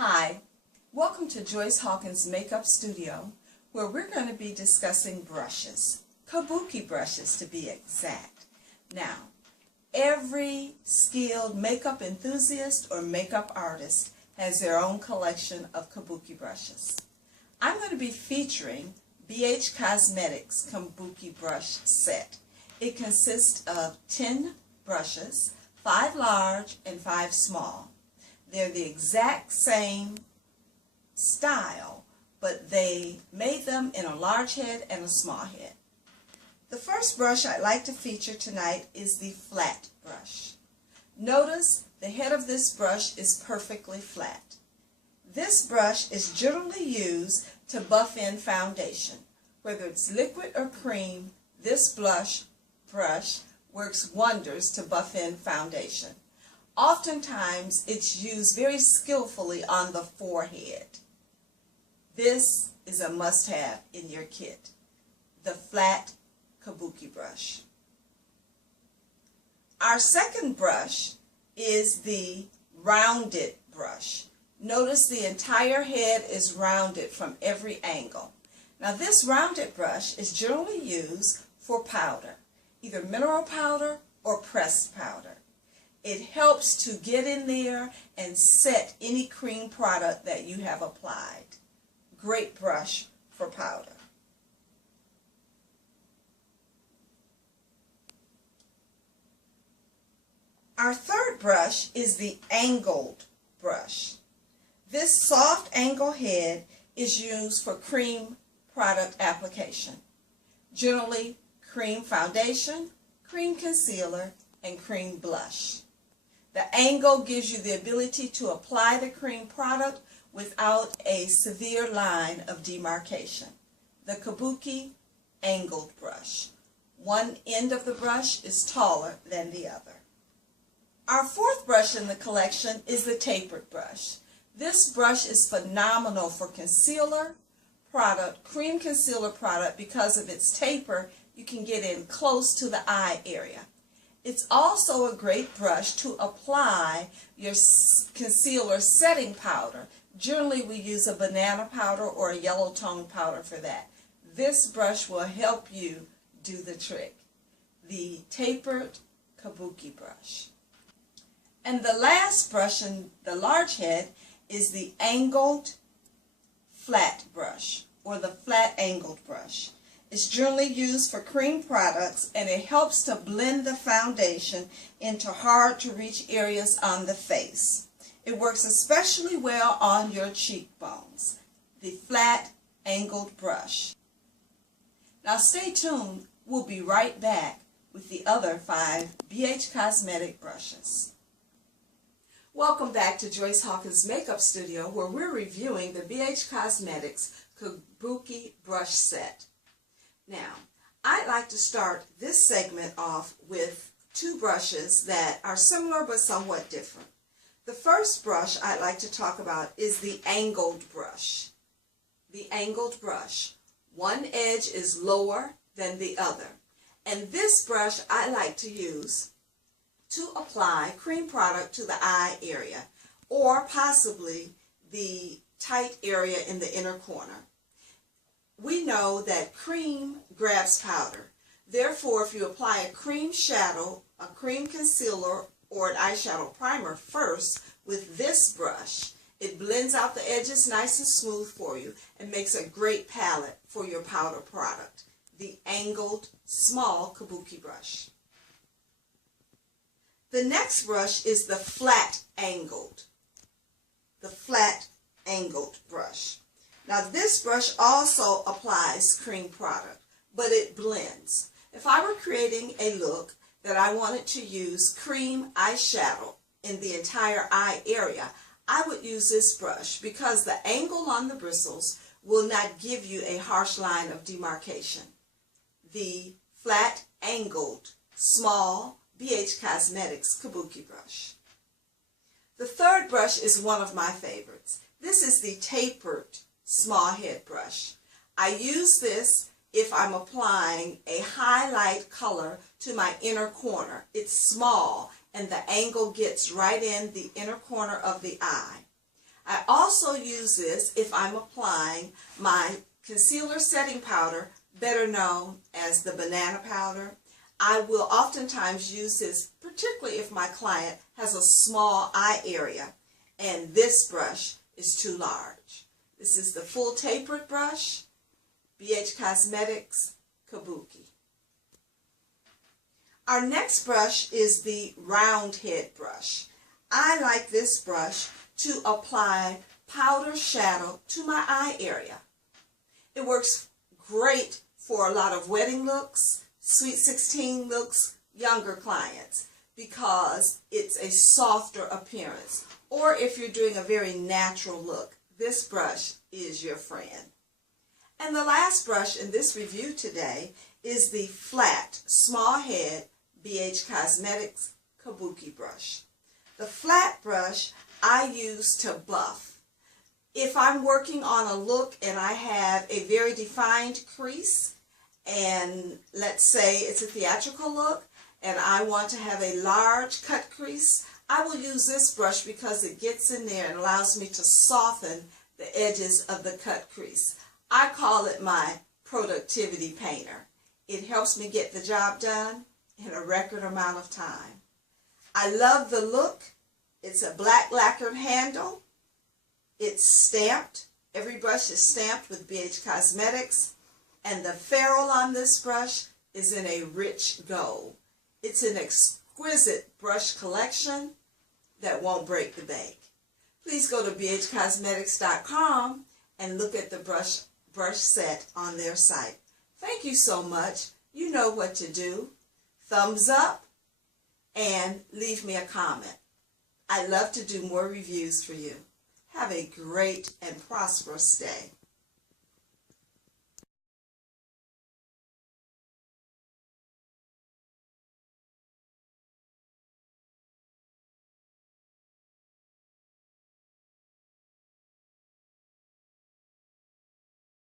Hi, welcome to Joyce Hawkins Makeup Studio, where we're going to be discussing brushes, kabuki brushes to be exact. Now, every skilled makeup enthusiast or makeup artist has their own collection of kabuki brushes. I'm going to be featuring BH Cosmetics Kabuki Brush Set. It consists of 10 brushes, 5 large and 5 small. They're the exact same style, but they made them in a large head and a small head. The first brush I'd like to feature tonight is the flat brush. Notice the head of this brush is perfectly flat. This brush is generally used to buff in foundation. Whether it's liquid or cream, this brush works wonders to buff in foundation. Oftentimes, it's used very skillfully on the forehead. This is a must-have in your kit, the flat kabuki brush. Our second brush is the rounded brush. Notice the entire head is rounded from every angle. Now this rounded brush is generally used for powder, either mineral powder or pressed powder. It helps to get in there and set any cream product that you have applied. Great brush for powder. Our third brush is the angled brush. This soft angle head is used for cream product application. Generally, cream foundation, cream concealer, and cream blush. The angle gives you the ability to apply the cream product without a severe line of demarcation. The kabuki angled brush. One end of the brush is taller than the other. Our fourth brush in the collection is the tapered brush. This brush is phenomenal for concealer product, cream concealer product. Because of its taper, you can get in close to the eye area. It's also a great brush to apply your concealer setting powder. Generally, we use a banana powder or a yellow tone powder for that. This brush will help you do the trick. The tapered kabuki brush. And the last brush in the large head is the angled flat brush, or the flat angled brush. It's generally used for cream products, and it helps to blend the foundation into hard to reach areas on the face. It works especially well on your cheekbones. The flat angled brush. Now stay tuned. We'll be right back with the other 5 BH Cosmetic brushes. Welcome back to Joyce Hawkins Makeup Studio, where we're reviewing the BH Cosmetics Kabuki Brush Set. Now, I'd like to start this segment off with 2 brushes that are similar but somewhat different. The first brush I'd like to talk about is the angled brush. The angled brush. One edge is lower than the other. And this brush I like to use to apply cream product to the eye area, or possibly the tight area in the inner corner. We know that cream grabs powder. Therefore, if you apply a cream shadow, a cream concealer, or an eyeshadow primer first with this brush, it blends out the edges nice and smooth for you and makes a great palette for your powder product. The angled small kabuki brush. The next brush is the flat angled. The flat angled brush. Now this brush also applies cream product, but it blends. If I were creating a look that I wanted to use cream eyeshadow in the entire eye area, I would use this brush because the angle on the bristles will not give you a harsh line of demarcation. The flat angled small BH Cosmetics Kabuki brush. The third brush is one of my favorites. This is the tapered small head brush. I use this if I'm applying a highlight color to my inner corner. It's small and the angle gets right in the inner corner of the eye. I also use this if I'm applying my concealer setting powder, better known as the banana powder. I will oftentimes use this, particularly if my client has a small eye area and this brush is too large. This is the full tapered brush, BH Cosmetics Kabuki. Our next brush is the round head brush. I like this brush to apply powder shadow to my eye area. It works great for a lot of wedding looks, Sweet 16 looks, younger clients, because it's a softer appearance. Or if you're doing a very natural look, this brush is your friend. And the last brush in this review today is the flat, small head BH Cosmetics Kabuki brush. The flat brush I use to buff. If I'm working on a look and I have a very defined crease, and let's say it's a theatrical look and I want to have a large cut crease, I will use this brush because it gets in there and allows me to soften the edges of the cut crease. I call it my productivity painter. It helps me get the job done in a record amount of time. I love the look. It's a black lacquered handle. It's stamped. Every brush is stamped with BH Cosmetics. And the ferrule on this brush is in a rich gold. It's an exquisite brush collection that won't break the bank. Please go to bhcosmetics.com and look at the brush set on their site. Thank you so much. You know what to do. Thumbs up and leave me a comment. I love to do more reviews for you. Have a great and prosperous day.